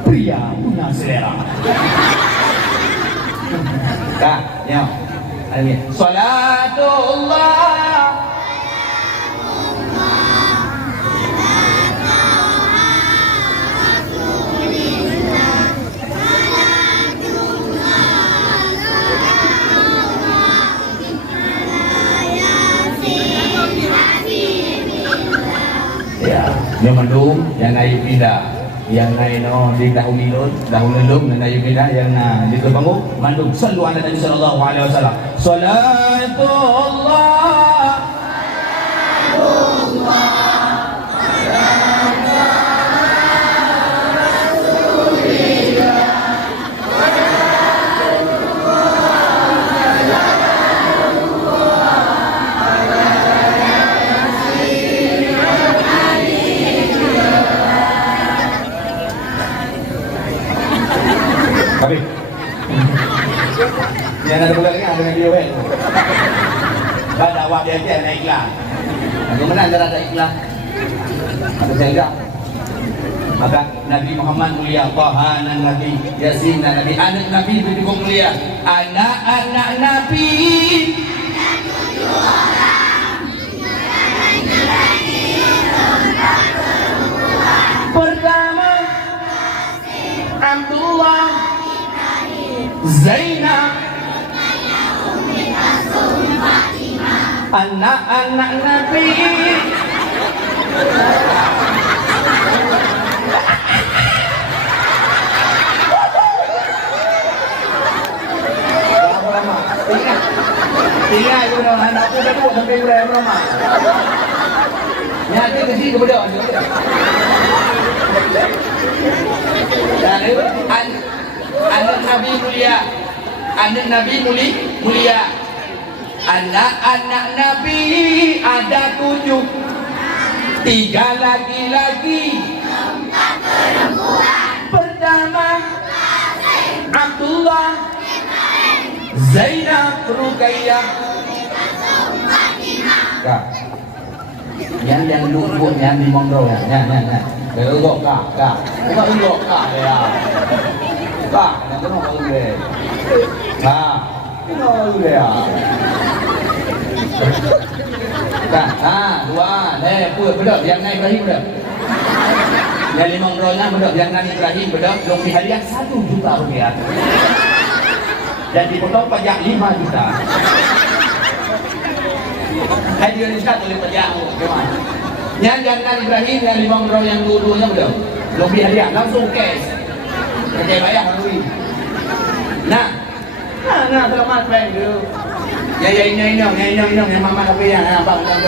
Pria punya selera. Dah, ya. Amin. Salatullah. Ya, yang mandung, yang naik pindah, yang naik no di dahulu lelum, yang naik pindah, yang di terbangku, mandung. Sallu ala Nabi sallallahu alaihi wasallam. Salatullah. Tapi yang ada bukan lagi ada video kan. Pada awak dia je naik iklan. Bagaimana antara ada iklan? Ada saya maka Nabi Muhammad mulia, Taha dan Nabi, Yasin dan Nabi, anak Nabi begitu mulia, anak-anak Nabi. Pertama Abdullah, Zainab, anak-anak Nabi. Tinggal je dah anak aku dah buat sampai urai lama. Nyata ke sini kepada dan anak Nabi mulia, anak Nabi mulia, anak-anak Nabi ada 7, 3 laki-laki, 4 perempuan. Pertama Abdullah, Zainab, Ruqayyah, Kak. Yang luput yang di Mongro ya. Kalau enggak kak. Enggak kak ya. Kak, yang kena kau deh. Kak, kena kau deh ya. Kak, dua, bedak yang naik Ibrahim bedak. Yang di Mongro-nya bedak yang naik Ibrahim bedak. Long hadiah 1 juta rupiah. Dan dipotong pajak 5 juta. Hadiah ini oleh pajak. Yang jangan Ibrahim yang di Mongro yang dulu-dulunya bedak. Lebih hadiah langsung cash. Kerja bayar hari. Nah, selamat pagi dulu. Ya ini yang mama tapi yang apa yang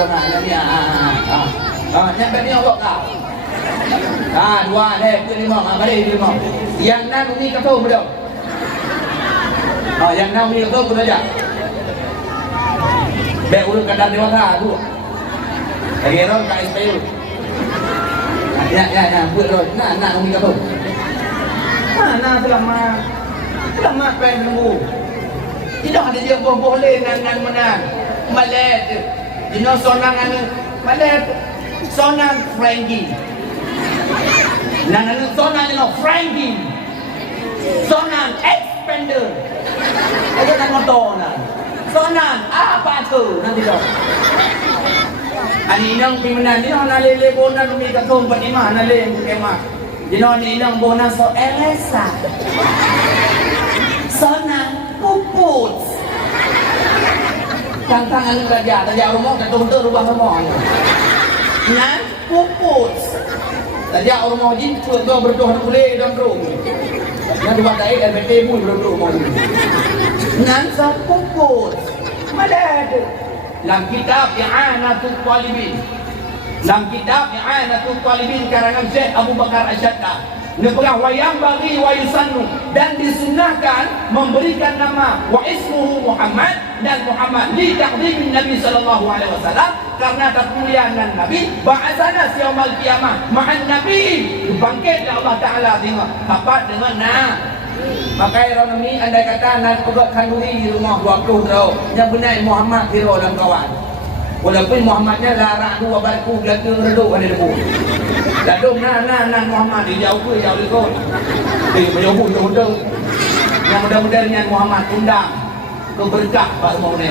yang tadi awak kau. Dua deh, lima, balik lima. Yang enam ini ketua betul. Yang enam ini ketua betul aja. Baik urut kadang dewasa tu. Lagi orang kat SPU. Ya, buat rồi. Nak ini ketua. Selamat pagi dulu. Tidak ada dia boleh nan menang. Malet. Dino sonang malet. Sonang Frankie. Nan sonang Frankie. Sonang expander. Aja nan motor nan. Sonang apa tu nanti dok. Ani inang pimenan ni nak lele bona demi katung panima nak lele kemah. Dino ni inang bona so Elsa. Sonang puput. Tantangan raja rumah ketua rumah semua. Nan puput. Raja rumah jin tu berdoa boleh dalam rumah. Nan dua dai LPT pun berdoa rumah. Nan sa puput. Madad. Dalam kitab I'anatul Talibin. Dalam kitab I'anatul Talibin karangan Syekh Abu Bakar Asyadda. Neperah wayang bagi wayusannu dan disunahkan memberikan nama wa ismuhu Muhammad dan Muhammad li taqdimin Nabi sallallahu alaihi wasallam karena kemuliaan Nabi ba'atsana yaumil qiyamah ma'an Nabi bangkit Allah Taala dengan tepat dengan pakai orang ni andai kata nak ubat kanduri di rumah 20 tahun yang benar Muhammad hero dan kawan. Walaupun Muhammadnya larang dua balku belakang reduk ada debu. Dadung nan Muhammad jauh di kau. Menjauh mudah. Yang mudah-mudahan Muhammad undang ke berkah pak semua ni.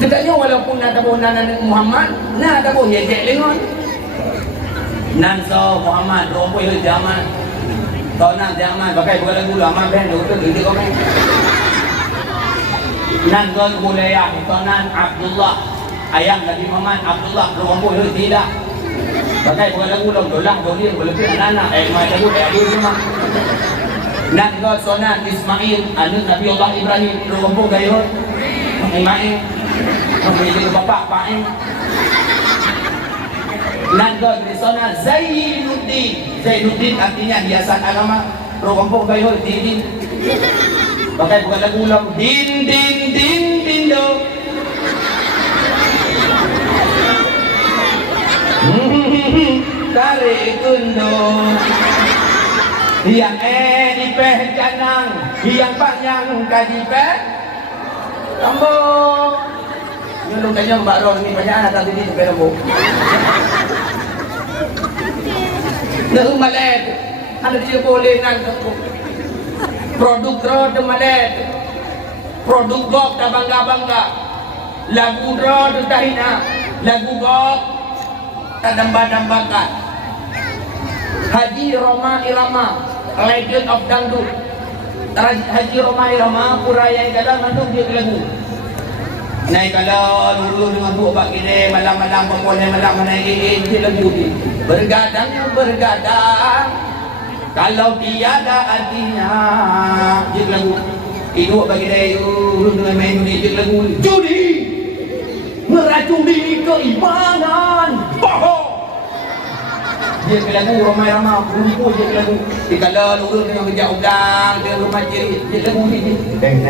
Dekatnya walaupun ada bonan Muhammad, ada boh yejek lengon. Nan so Muhammad rompo yo zaman. Tahun zaman pakai bukan lagu lama band tu gitu kau main. Nan go kuliah tahun Abdullah. Ayam Nabi Muhammad Abdullah rompo yo tidak. Pakai bukan lagu dong dolang doli berlebih anak mai lagu abu rumah. Nan go sonan Ismail anu Nabi Allah Ibrahim rompo gayo. Mai memilih bapak pae. Nan go di sonan Zainuddin artinya hiasan agama rompo gayo din. Pakai bukan lagu ulang din do. Tarik gunung yang di peh janang yang panjang kaji peh tambah nyelung kayaknya mbak Ron ini banyak anak tadi di peh rambut nah malet ada dia boleh nang produk roda malet produk gok tak bangga lagu roda tak hina lagu gok tak dambah-dambahkan. Haji Roma Irama, Legend of Dangdut. Haji Roma Irama, pura yang kadang nandung dia lagu. Naik kalau lulu dengan dua bak gini, malam-malam pokoknya malam naik dia lagu dia. Bergadang, kalau tiada artinya dia lagu. Hidup bagi dia lulu dengan main judi dia lagu. Judi, meracuni keimanan. Bohong. Dia lagu ramai-ramai kumpul dia lagu. Dikala lurus dengan kerja udang dia rumah ciri dia lagu ni. Teng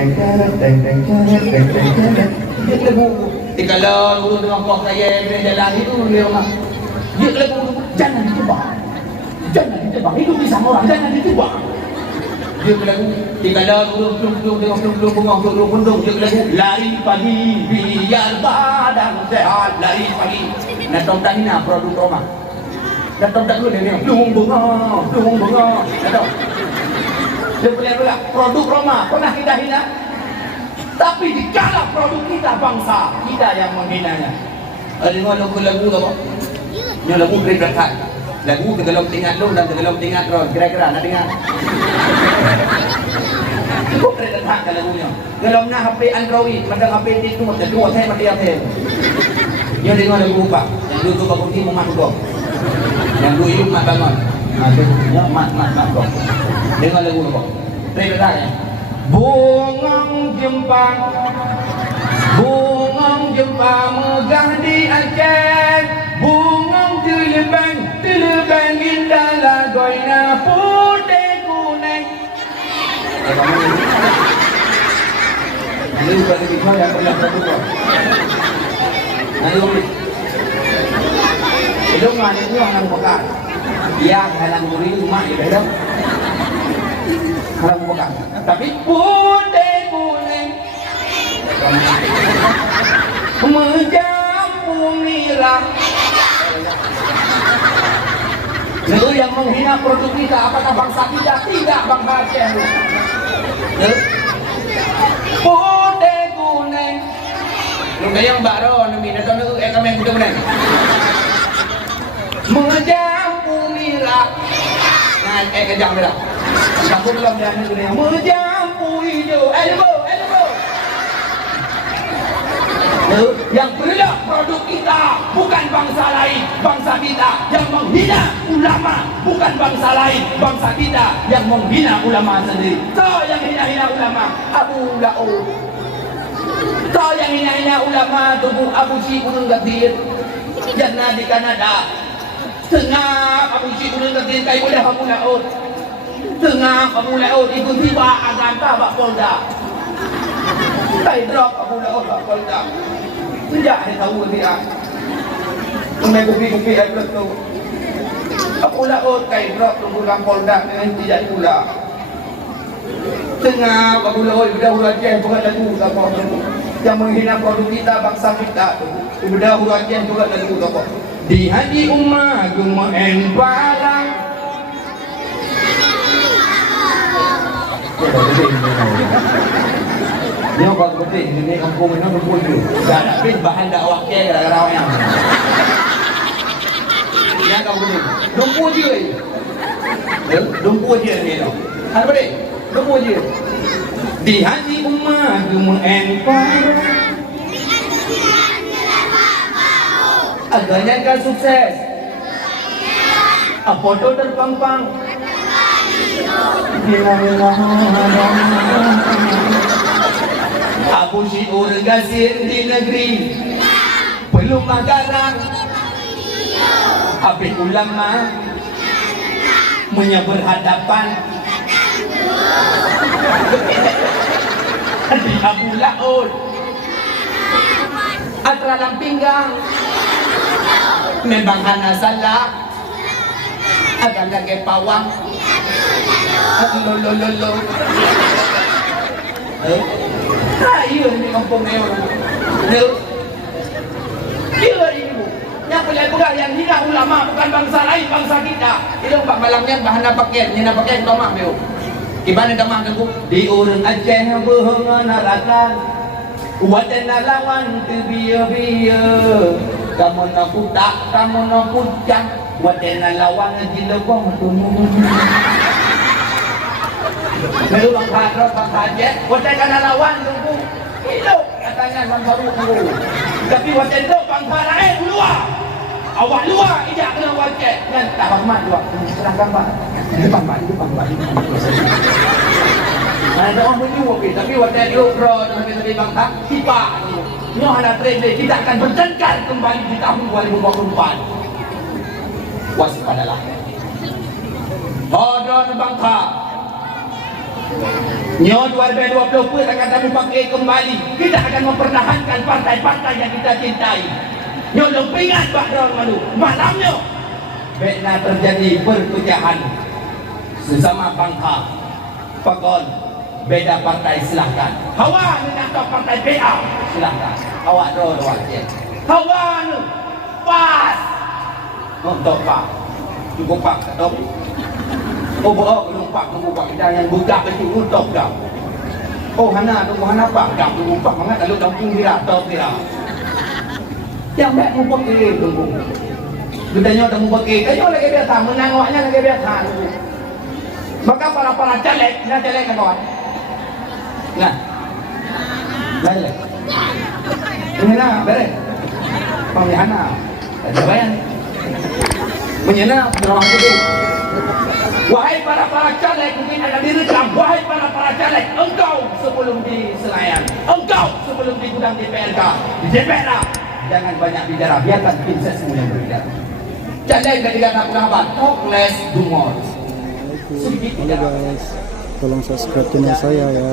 dia lagu. Dikala lurus dengan kau saya dia jalan itu dia rumah. Dia lagu jangan ditebak. Hidup di sama orang jangan ditebak. Dia lagu tiga lagu bungong dia lagu lari pagi biar badan sehat lari pagi. Natong tak hina produk Roma. Natong tak dulu dia bunga. Natong. Dia punya produk Roma pernah kita hina. Tapi dikala produk kita bangsa kita yang menghinanya. Ada lagu apa? Yang lagu berdekat. Lagu tergelom tingkat lu dan tergelom tingkat ron. Kira-kira nak dengar? Kau berdekat ke lagunya. Gelom na HP Android, macam HP itu macam dua saya mati apa? Yang dengar lagu apa? Yang dulu tu bagus ni mat kau. Yang dulu hidup mat bangun. Ya mat kau. Dengar lagu apa? Berdekat ya. Bungang jempang megah di Aceh. Bungang telebang indah lagoina putih kuning. Nanti bukan begitu yang pernah berbuat. Nanti boleh. Itu mana itu yang bukan. Yang dalam duri rumah itu dah. Kalau bukan. Tapi putih kuning. Menjampu mirah. Lalu yang menghina produk kita, apakah bangsa kita? Tidak bangsa Aceh. Putih kuning. Lu yang baru nami datang tu kami yang kuning. Menjampu mirah. Nah, kejam dah. Kamu belum dah ni kuning. Menjampu hijau. Elbow. Yang berilah produk kita bukan bangsa lain, bangsa kita yang menghina ulama, bukan bangsa lain, bangsa kita yang menghina ulama sendiri. Kau yang hina-hina ulama, Abu Laud. Kau yang hina-hina ulama, tubuh Abu Syih Gunung Gadir, jannah di Kanada. Tengah Abu Syih Gunung Gadir kai boleh Abu Laud. Tengah Abu Laud itu tiba agan Pak Polda. Kai drop Abu Laud Pak Polda. Sejak dia tahu dia Kemai kopi-kopi air belut tu Aku laut kai drop tunggu dalam Polda dengan tidak pula. Tengah Abu Laut berdahulu Aceh bukan lagu yang menghina produk kita bangsa kita tu. Berdahulu Aceh bukan lagu tu. Di Haji Umar Gumaen Barang. Dia apa penting ini kampung ini kampung tu. Dah tapi bahan dakwah ke gara-gara yang. Yang kau ni. Lumpuh je. Lumpuh je ni tu. Apa ni? Lumpuh je. Di Haji Umar Gumaen Barang. Agaknya kan sukses. Foto terpampang. Abu Syih Gasir di negeri belum makanan. Habis ulama berhadapan di Abu Laut antara dalam pinggang memang hana salah akan lagi pawang lo iya ni kampung ni orang iya ibu yang pelan-pelan yang hina ulama bukan bangsa lain, bangsa kita. Itu Pak Malamnya bahan pakaian nyana pakaian tamah meu gimana tamah tu di urang Aceh behengan naratan wadana lawan tu biya-biya kamu nak putak kamu nak pucang wadana lawan di lebong tu Melu bangsa Aceh, wajan kana lawan tu hidup katanya bangsa baru. Tapi wajan tu bangsa lain luar. Awak luar ijak kena wajan dan tak hormat luar. Serahkan Pak. Depan Pak. Ada orang menyuruh tapi wajan lu pro tapi bangsa tiba. Nyo ada trend kita akan bertengkar kembali di tahun 2024. Waspadalah. Hodon bangsa Nyo 2020 pun akan kami pakai kembali. Kita akan mempertahankan partai-partai yang kita cintai. Nyo lumpingan Bahdor Malu. Malamnya Vietnam terjadi perpecahan sesama bangsa. Pakon, beda partai silahkan. Hawa dengan partai PA silahkan. Awak dua je. Hawa nu pas. Untuk pak, cukup pak, dok. Oh bohong, belum pak, tunggu pak. Kita yang buka baju untuk dah. Oh hana, tunggu hana pak, dah tunggu pak. Mangat kalau kampung dia, dok dia. Yang baik mumpuk ini tunggu. Kita nyoba tunggu pakai, kayo lagi biasa, menang awaknya lagi biasa. Maka para caleg, nah caleg kan kawan. Nah, caleg. Ini nah, beres. Pemilihan Jawaban. Menyena berawak itu. Wahai para caleg, mungkin ada direkam. Wahai para caleg, engkau sebelum di Senayan, engkau sebelum di gudang DPRK, di DPR, jangan banyak bicara, biarkan tim sesmu yang berbicara. Caleg ketika tak apa, talk less, do more. Halo guys, tolong subscribe channel saya ya.